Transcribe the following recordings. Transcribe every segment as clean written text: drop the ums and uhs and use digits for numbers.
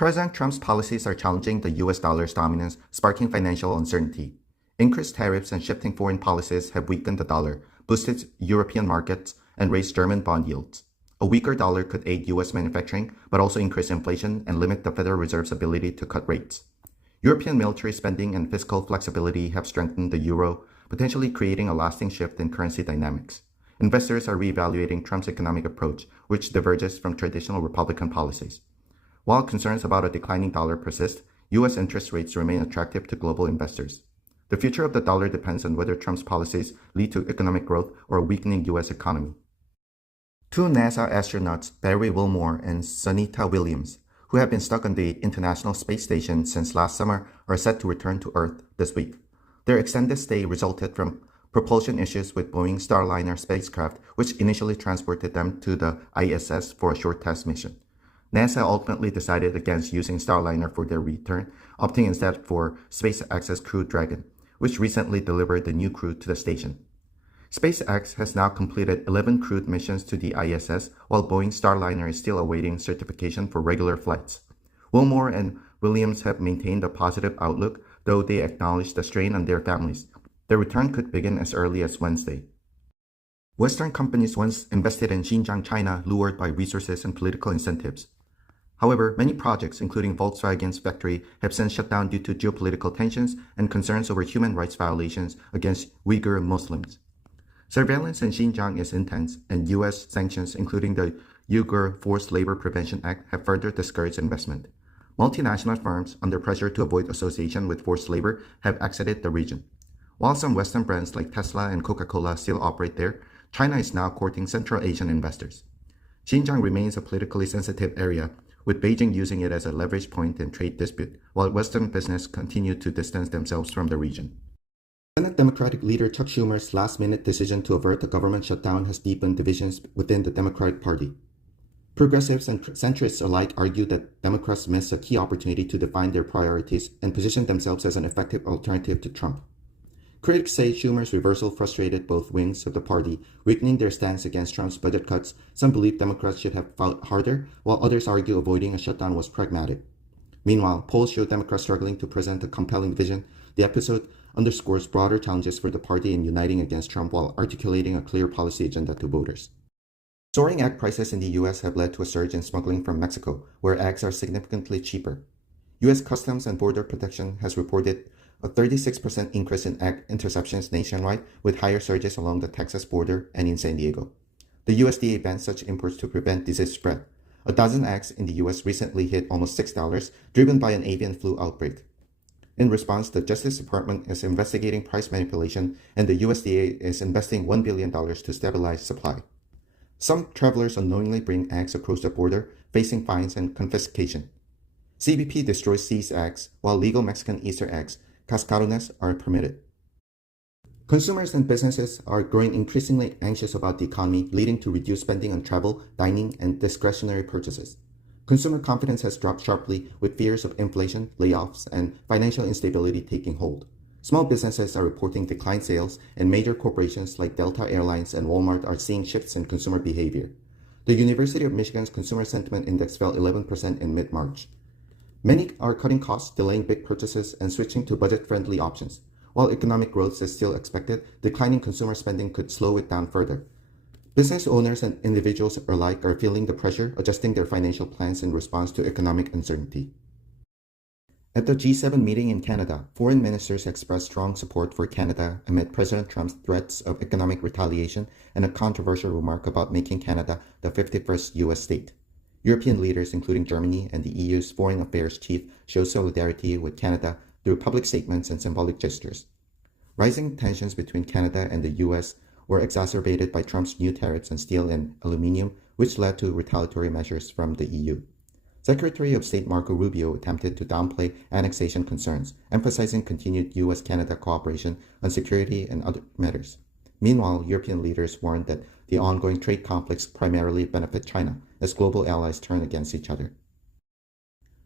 President Trump's policies are challenging the US dollar's dominance, sparking financial uncertainty. Increased tariffs and shifting foreign policies have weakened the dollar, boosted European markets, and raised German bond yields. A weaker dollar could aid US manufacturing, but also increase inflation and limit the Federal Reserve's ability to cut rates. European military spending and fiscal flexibility have strengthened the euro, potentially creating a lasting shift in currency dynamics. Investors are reevaluating Trump's economic approach, which diverges from traditional Republican policies. While concerns about a declining dollar persist, US interest rates remain attractive to global investors. The future of the dollar depends on whether Trump's policies lead to economic growth or a weakening US economy. Two NASA astronauts, Barry Wilmore and Sunita Williams, who have been stuck on the International Space Station since last summer, are set to return to Earth this week. Their extended stay resulted from propulsion issues with Boeing Starliner spacecraft, which initially transported them to the ISS for a short test mission. NASA ultimately decided against using Starliner for their return, opting instead for SpaceX's Crew Dragon, which recently delivered the new crew to the station. SpaceX has now completed 11 crewed missions to the ISS, while Boeing Starliner is still awaiting certification for regular flights. Wilmore and Williams have maintained a positive outlook, though they acknowledge the strain on their families. Their return could begin as early as Wednesday. Western companies once invested in Xinjiang, China, lured by resources and political incentives. However, many projects, including Volkswagen's factory, have since shut down due to geopolitical tensions and concerns over human rights violations against Uyghur Muslims. Surveillance in Xinjiang is intense, and U.S. sanctions, including the Uyghur Forced Labor Prevention Act, have further discouraged investment. Multinational firms, under pressure to avoid association with forced labor, have exited the region. While some Western brands like Tesla and Coca-Cola still operate there, China is now courting Central Asian investors. Xinjiang remains a politically sensitive area, with Beijing using it as a leverage point in trade dispute, while Western business continue to distance themselves from the region. Senate Democratic leader Chuck Schumer's last-minute decision to avert the government shutdown has deepened divisions within the Democratic Party. Progressives and centrists alike argue that Democrats miss a key opportunity to define their priorities and position themselves as an effective alternative to Trump. Critics say Schumer's reversal frustrated both wings of the party, weakening their stance against Trump's budget cuts. Some believe Democrats should have fought harder, while others argue avoiding a shutdown was pragmatic. Meanwhile, polls show Democrats struggling to present a compelling vision. The episode underscores broader challenges for the party in uniting against Trump while articulating a clear policy agenda to voters. Soaring egg prices in the U.S. have led to a surge in smuggling from Mexico, where eggs are significantly cheaper. U.S. Customs and Border Protection has reported a 36% increase in egg interceptions nationwide, with higher surges along the Texas border and in San Diego. The USDA banned such imports to prevent disease spread. A dozen eggs in the U.S. recently hit almost $6, driven by an avian flu outbreak. In response, the Justice Department is investigating price manipulation, and the USDA is investing $1 billion to stabilize supply. Some travelers unknowingly bring eggs across the border, facing fines and confiscation. CBP destroys seized eggs, while legal Mexican Easter eggs, cascarones, are permitted. Consumers and businesses are growing increasingly anxious about the economy, leading to reduced spending on travel, dining, and discretionary purchases. Consumer confidence has dropped sharply, with fears of inflation, layoffs, and financial instability taking hold. Small businesses are reporting declined sales, and major corporations like Delta Airlines and Walmart are seeing shifts in consumer behavior. The University of Michigan's Consumer Sentiment Index fell 11% in mid-March. Many are cutting costs, delaying big purchases, and switching to budget-friendly options. While economic growth is still expected, declining consumer spending could slow it down further. Business owners and individuals alike are feeling the pressure, adjusting their financial plans in response to economic uncertainty. At the G7 meeting in Canada, foreign ministers expressed strong support for Canada amid President Trump's threats of economic retaliation and a controversial remark about making Canada the 51st U.S. state. European leaders, including Germany and the EU's foreign affairs chief, showed solidarity with Canada through public statements and symbolic gestures. Rising tensions between Canada and the U.S. were exacerbated by Trump's new tariffs on steel and aluminum, which led to retaliatory measures from the EU. Secretary of State Marco Rubio attempted to downplay annexation concerns, emphasizing continued U.S.-Canada cooperation on security and other matters. Meanwhile, European leaders warned that the ongoing trade conflicts primarily benefit China, as global allies turn against each other.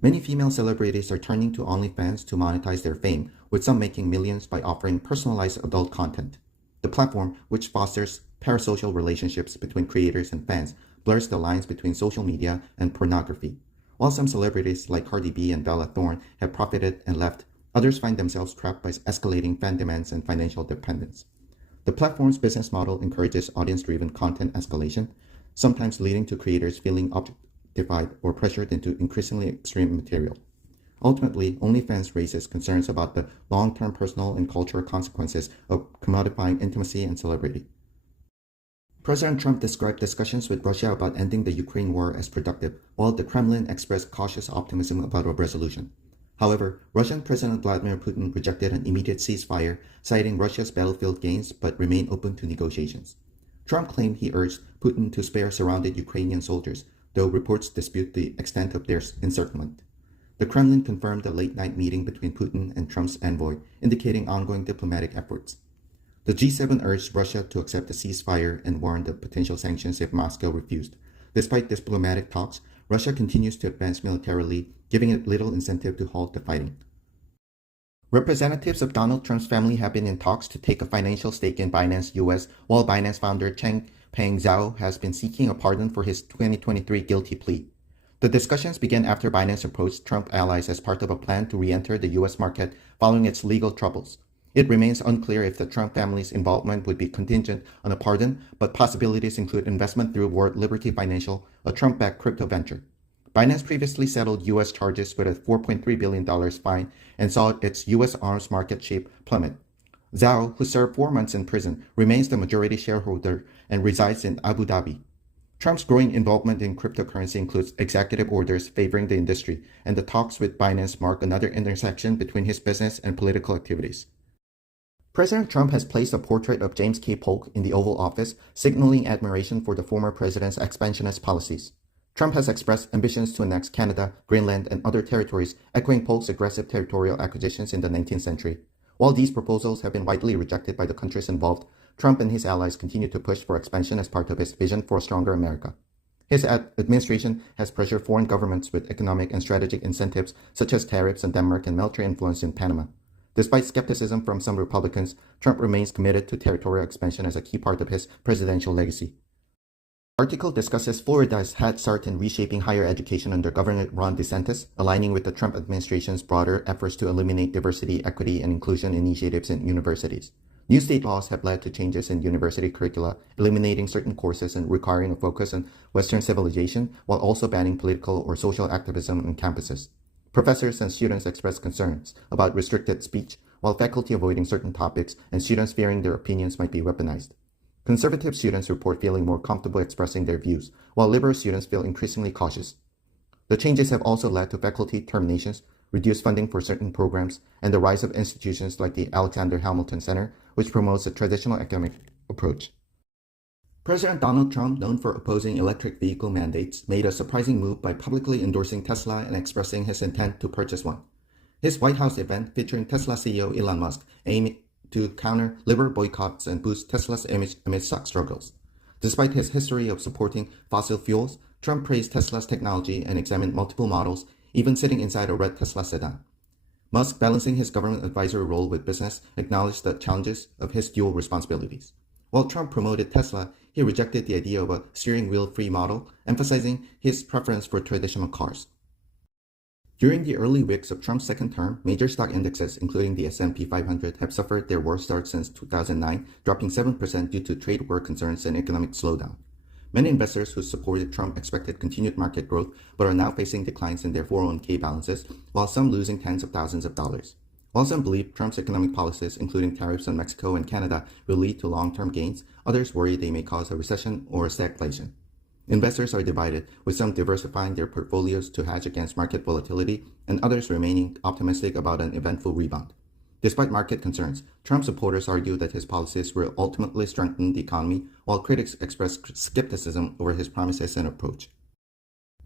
Many female celebrities are turning to OnlyFans to monetize their fame, with some making millions by offering personalized adult content. The platform, which fosters parasocial relationships between creators and fans, blurs the lines between social media and pornography. While some celebrities like Cardi B and Bella Thorne have profited and left, others find themselves trapped by escalating fan demands and financial dependence. The platform's business model encourages audience-driven content escalation, sometimes leading to creators feeling objectified or pressured into increasingly extreme material. Ultimately, OnlyFans raises concerns about the long-term personal and cultural consequences of commodifying intimacy and celebrity. President Trump described discussions with Russia about ending the Ukraine war as productive, while the Kremlin expressed cautious optimism about a resolution. However, Russian President Vladimir Putin rejected an immediate ceasefire, citing Russia's battlefield gains but remained open to negotiations. Trump claimed he urged Putin to spare surrounded Ukrainian soldiers, though reports dispute the extent of their encirclement. The Kremlin confirmed a late-night meeting between Putin and Trump's envoy, indicating ongoing diplomatic efforts. The G7 urged Russia to accept a ceasefire and warned of potential sanctions if Moscow refused. Despite diplomatic talks, Russia continues to advance militarily, giving it little incentive to halt the fighting. Representatives of Donald Trump's family have been in talks to take a financial stake in Binance US, while Binance founder Changpeng Zhao has been seeking a pardon for his 2023 guilty plea. The discussions began after Binance approached Trump allies as part of a plan to re-enter the U.S. market following its legal troubles. It remains unclear if the Trump family's involvement would be contingent on a pardon, but possibilities include investment through World Liberty Financial, a Trump-backed crypto venture. Binance previously settled U.S. charges with a $4.3 billion fine and saw its U.S. arms market shape plummet. Zhao, who served 4 months in prison, remains the majority shareholder and resides in Abu Dhabi. Trump's growing involvement in cryptocurrency includes executive orders favoring the industry, and the talks with Binance mark another intersection between his business and political activities. President Trump has placed a portrait of James K. Polk in the Oval Office, signaling admiration for the former president's expansionist policies. Trump has expressed ambitions to annex Canada, Greenland, and other territories, echoing Polk's aggressive territorial acquisitions in the 19th century. While these proposals have been widely rejected by the countries involved, Trump and his allies continue to push for expansion as part of his vision for a stronger America. His administration has pressured foreign governments with economic and strategic incentives such as tariffs on Denmark and military influence in Panama. Despite skepticism from some Republicans, Trump remains committed to territorial expansion as a key part of his presidential legacy. The article discusses Florida's head start in reshaping higher education under Governor Ron DeSantis, aligning with the Trump administration's broader efforts to eliminate diversity, equity, and inclusion initiatives in universities. New state laws have led to changes in university curricula, eliminating certain courses and requiring a focus on Western civilization, while also banning political or social activism on campuses. Professors and students express concerns about restricted speech, while faculty avoiding certain topics and students fearing their opinions might be weaponized. Conservative students report feeling more comfortable expressing their views, while liberal students feel increasingly cautious. The changes have also led to faculty terminations, reduced funding for certain programs, and the rise of institutions like the Alexander Hamilton Center, which promotes a traditional academic approach. President Donald Trump, known for opposing electric vehicle mandates, made a surprising move by publicly endorsing Tesla and expressing his intent to purchase one. His White House event featuring Tesla CEO Elon Musk aimed to counter liberal boycotts and boost Tesla's image amid stock struggles. Despite his history of supporting fossil fuels, Trump praised Tesla's technology and examined multiple models, even sitting inside a red Tesla sedan. Musk, balancing his government advisory role with business, acknowledged the challenges of his dual responsibilities. While Trump promoted Tesla, he rejected the idea of a steering wheel-free model, emphasizing his preference for traditional cars. During the early weeks of Trump's second term, major stock indexes, including the S&P 500, have suffered their worst start since 2009, dropping 7% due to trade war concerns and economic slowdown. Many investors who supported Trump expected continued market growth, but are now facing declines in their 401k balances, while some losing tens of thousands of dollars. While some believe Trump's economic policies, including tariffs on Mexico and Canada, will lead to long-term gains, others worry they may cause a recession or a stagflation. Investors are divided, with some diversifying their portfolios to hedge against market volatility, and others remaining optimistic about an eventful rebound. Despite market concerns, Trump supporters argue that his policies will ultimately strengthen the economy, while critics express skepticism over his promises and approach.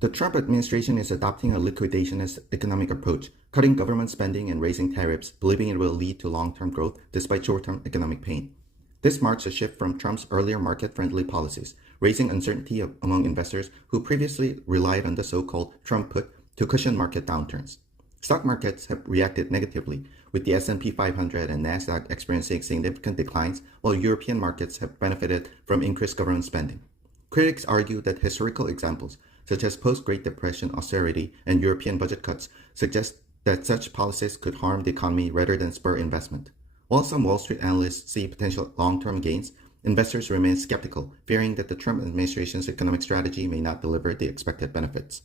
The Trump administration is adopting a liquidationist economic approach, cutting government spending and raising tariffs, believing it will lead to long-term growth despite short-term economic pain. This marks a shift from Trump's earlier market-friendly policies, raising uncertainty among investors who previously relied on the so-called Trump put to cushion market downturns. Stock markets have reacted negatively, with the S&P 500 and Nasdaq experiencing significant declines, while European markets have benefited from increased government spending. Critics argue that historical examples, such as post-Great Depression austerity and European budget cuts, suggest that such policies could harm the economy rather than spur investment. While some Wall Street analysts see potential long-term gains, investors remain skeptical, fearing that the Trump administration's economic strategy may not deliver the expected benefits.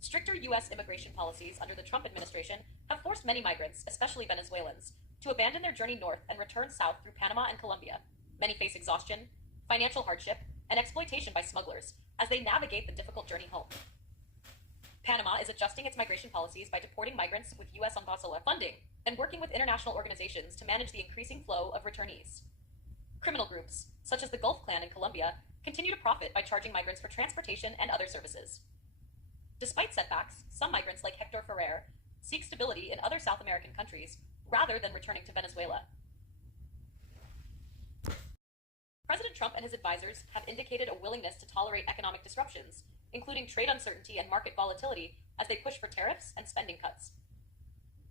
Stricter U.S. immigration policies under the Trump administration have forced many migrants, especially Venezuelans, to abandon their journey north and return south through Panama and Colombia. Many face exhaustion, financial hardship, and exploitation by smugglers as they navigate the difficult journey home. Panama is adjusting its migration policies by deporting migrants with U.S. consular funding and working with international organizations to manage the increasing flow of returnees. Criminal groups, such as the Gulf Clan in Colombia, continue to profit by charging migrants for transportation and other services. Despite setbacks, some migrants like Hector Ferrer seek stability in other South American countries rather than returning to Venezuela. President Trump and his advisors have indicated a willingness to tolerate economic disruptions, including trade uncertainty and market volatility, as they push for tariffs and spending cuts.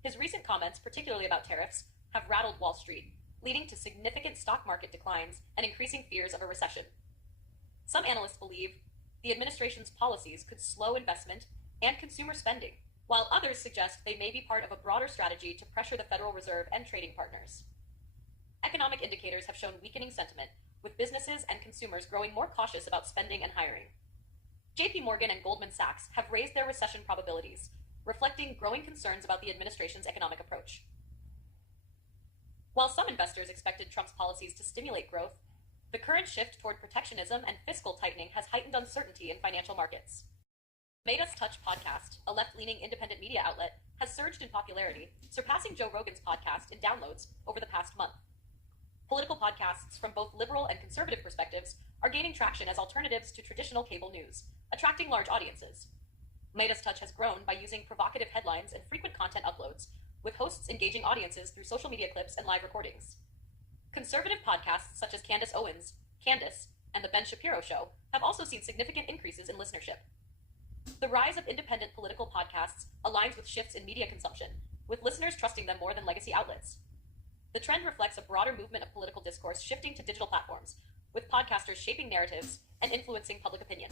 His recent comments, particularly about tariffs, have rattled Wall Street, leading to significant stock market declines and increasing fears of a recession. Some analysts believe the administration's policies could slow investment and consumer spending, while others suggest they may be part of a broader strategy to pressure the Federal Reserve and trading partners. Economic indicators have shown weakening sentiment, with businesses and consumers growing more cautious about spending and hiring. JP Morgan and Goldman Sachs have raised their recession probabilities, reflecting growing concerns about the administration's economic approach. While some investors expected Trump's policies to stimulate growth, the current shift toward protectionism and fiscal tightening has heightened uncertainty in financial markets. Made Us Touch podcast, a left-leaning independent media outlet, has surged in popularity, surpassing Joe Rogan's podcast in downloads over the past month. Political podcasts from both liberal and conservative perspectives are gaining traction as alternatives to traditional cable news, attracting large audiences. Made Us Touch has grown by using provocative headlines and frequent content uploads, with hosts engaging audiences through social media clips and live recordings. Conservative podcasts such as Candace Owens, Candace, and The Ben Shapiro Show have also seen significant increases in listenership. The rise of independent political podcasts aligns with shifts in media consumption, with listeners trusting them more than legacy outlets. The trend reflects a broader movement of political discourse shifting to digital platforms, with podcasters shaping narratives and influencing public opinion.